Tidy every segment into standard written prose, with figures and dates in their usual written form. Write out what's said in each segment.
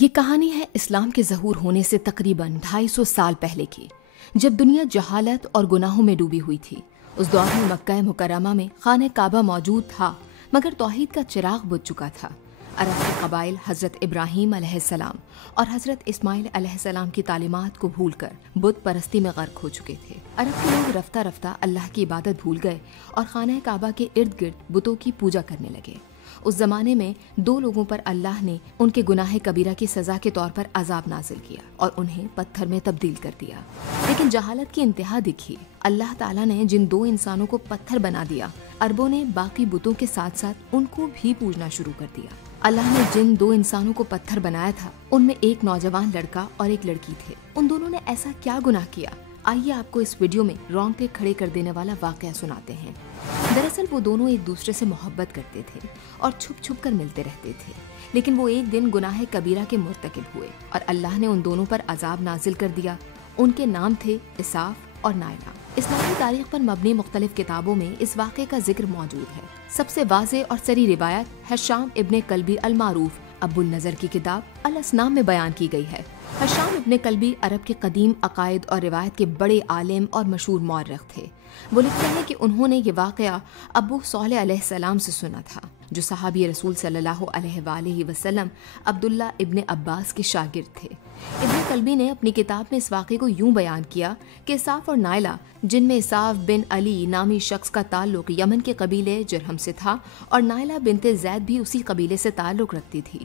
یہ کہانی ہے اسلام کے ظہور ہونے سے تقریباً 250 سال پہلے کی، جب دنیا جہالت اور گناہوں میں ڈوبی ہوئی تھی۔ اس دور میں مکہ مکرمہ میں خانہ کعبہ موجود تھا، مگر توحید کا چراغ بجھ چکا تھا۔ عرب کے قبائل حضرت ابراہیم علیہ السلام اور حضرت اسماعیل علیہ السلام کی تعلیمات کو بھول کر بت پرستی میں غرق ہو چکے تھے۔ عرب کے لوگ رفتہ رفتہ اللہ کی عبادت بھول گئے اور خانہ کعبہ کے ارد گرد بتوں کی پوجا کرنے لگے۔ اس زمانے میں 2 لوگوں پر اللہ نے ان کے گناہ کبیرہ کی سزا کے طور پر عذاب نازل کیا اور انہیں پتھر میں تبدیل کر دیا۔ لیکن جہالت کی انتہا دکھی۔ اللہ تعالیٰ نے جن 2 انسانوں کو پتھر بنا دیا، عربوں نے باقی بتوں کے ساتھ ساتھ ان کو بھی پوجنا شروع کر دیا۔ اللہ نے جن 2 انسانوں کو پتھر بنایا تھا، ان میں ایک نوجوان لڑکا اور ایک لڑکی تھے۔ ان دونوں نے ایسا کیا گناہ کیا؟ آئیے آپ کو اس ویڈیو میں رونگٹے کھڑے کر دینے والا واقعہ سناتے ہیں۔ دراصل وہ دونوں ایک دوسرے سے محبت کرتے تھے اور چھپ چھپ کر ملتے رہتے تھے، لیکن وہ ایک دن گناہ کبیرہ کے مرتکب ہوئے اور اللہ نے ان دونوں پر عذاب نازل کر دیا۔ ان کے نام تھے اساف اور نائلہ۔ اسلامی تاریخ پر مبنی مختلف کتابوں میں اس واقعے کا ذکر موجود ہے۔ سب سے واضح اور سری روایت ہشام ابن کلبی المعروف ابو النظر کی کتاب الاصنام میں بیان کی گئی ہے۔ ہشام ابن کلبی عرب کے قدیم عقائد اور روایت کے بڑے عالم اور مشہور مورخ تھے۔ وہ لکھتے ہیں کہ انہوں نے یہ واقعہ ابو صالح علیہ السلام سے سنا تھا، جو صحابی رسول صلی اللہ علیہ وآلہ وسلم عبداللہ ابن عباس کے شاگرد تھے۔ ابن کلبی نے اپنی کتاب میں اس واقعے کو یوں بیان کیا کہ اساف اور نائلہ، جن میں اساف بن علی نامی شخص کا تعلق یمن کے قبیلے جرہم سے تھا اور نائلہ بنت زید بھی اسی قبیلے سے تعلق رکھتی تھی،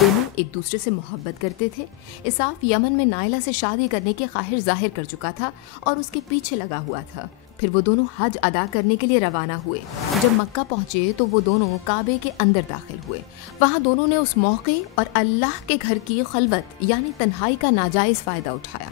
دونوں ایک دوسرے سے محبت کرتے تھے۔ اساف یمن میں نائلہ سے شادی کرنے کی خواہش ظاہر کر چکا تھا اور اس کے پیچھے لگا ہوا تھا۔ پھر وہ دونوں حج ادا کرنے کے لیے روانہ ہوئے۔ جب مکہ پہنچے تو وہ دونوں کعبے کے اندر داخل ہوئے۔ وہاں دونوں نے اس موقع اور اللہ کے گھر کی خلوت یعنی تنہائی کا ناجائز فائدہ اٹھایا۔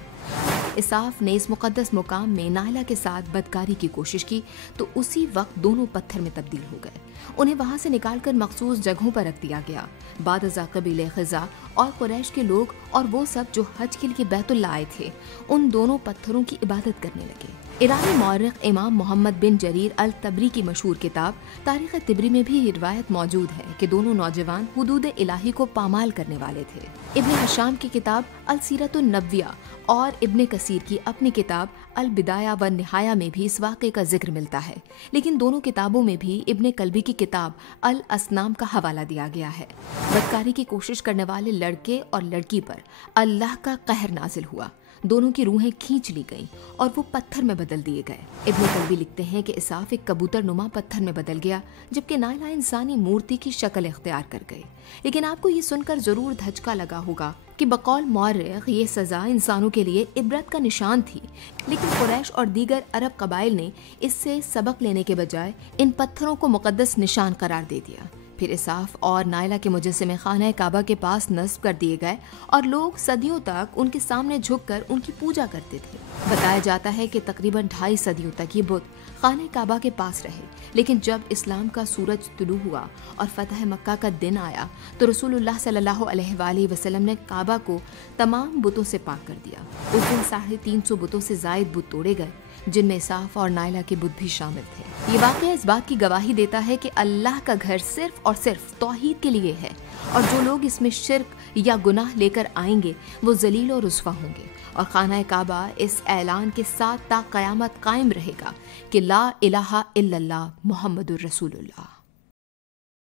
اساف نے اس مقدس مقام میں نائلہ کے ساتھ بدکاری کی کوشش کی تو اسی وقت دونوں پتھر میں تبدیل ہو گئے۔ انہیں وہاں سے نکال کر مخصوص جگہوں پر رکھ دیا گیا۔ بعد ازاں قبیلے خزاع اور قریش کے لوگ اور وہ سب جو حج کے لیے بیت اللہ آئے تھے، ان دونوں پتھروں کی عبادت کرنے لگے۔ ایرانی مورخ امام محمد بن جریر الطبری کی مشہور کتاب تاریخ طبری میں بھی یہ روایت موجود ہے کہ دونوں نوجوان حدود الہی کو پامال کرنے والے تھے۔ ابن ہشام کی کتاب السیرۃ النبویہ اور ابن کثیر کی اپنی کتاب البدایہ والنہایہ میں بھی اس واقعے کا ذکر ملتا ہے، لیکن دونوں کتابوں میں بھی ابن کلبی کی کتاب الاصنام کا حوالہ دیا گیا ہے۔ بدکاری کی کوشش کرنے والے لڑکے اور لڑکی پر اللہ کا قہر نازل ہوا، دونوں کی روحیں کھینچ لی گئیں اور وہ پتھر میں بدل دیے گئے۔ ابن کلبی لکھتے ہیں کہ اساف ایک کبوتر نما پتھر میں بدل گیا، جبکہ نائلہ انسانی مورتی کی شکل اختیار کر گئی۔ لیکن آپ کو یہ سن کر ضرور دھچکا لگا ہوگا کہ بقول مورخ یہ سزا انسانوں کے لیے عبرت کا نشان تھی، لیکن قریش اور دیگر عرب قبائل نے اس سے سبق لینے کے بجائے ان پتھروں کو مقدس نشان قرار دے دیا۔ پھر اساف اور نائلہ کے مجسمے خانہ کعبہ کے پاس نصب کر دیے گئے اور لوگ صدیوں تک ان کے سامنے جھک کر ان کی پوجا کرتے تھے۔ بتایا جاتا ہے کہ تقریباً 2.5 صدیوں تک یہ بت خانہ کعبہ کے پاس رہے، لیکن جب اسلام کا سورج طلوع ہوا اور فتح مکہ کا دن آیا تو رسول اللہ صلی اللہ علیہ وآلہ وسلم نے کعبہ کو تمام بتوں سے پاک کر دیا۔ اس دن 350 بتوں سے زائد بت توڑے گئے، جن میں اساف اور نائلہ کے بت بھی شامل تھے۔ یہ واقعہ اس بات کی گواہی دیتا ہے کہ اللہ کا گھر صرف اور صرف توحید کے لیے ہے، اور جو لوگ اس میں شرک یا گناہ لے کر آئیں گے وہ ذلیل و رسوا ہوں گے، اور خانہ کعبہ اس اعلان کے ساتھ تا قیامت قائم رہے گا کہ لا الہ الا اللہ محمد الرسول اللہ۔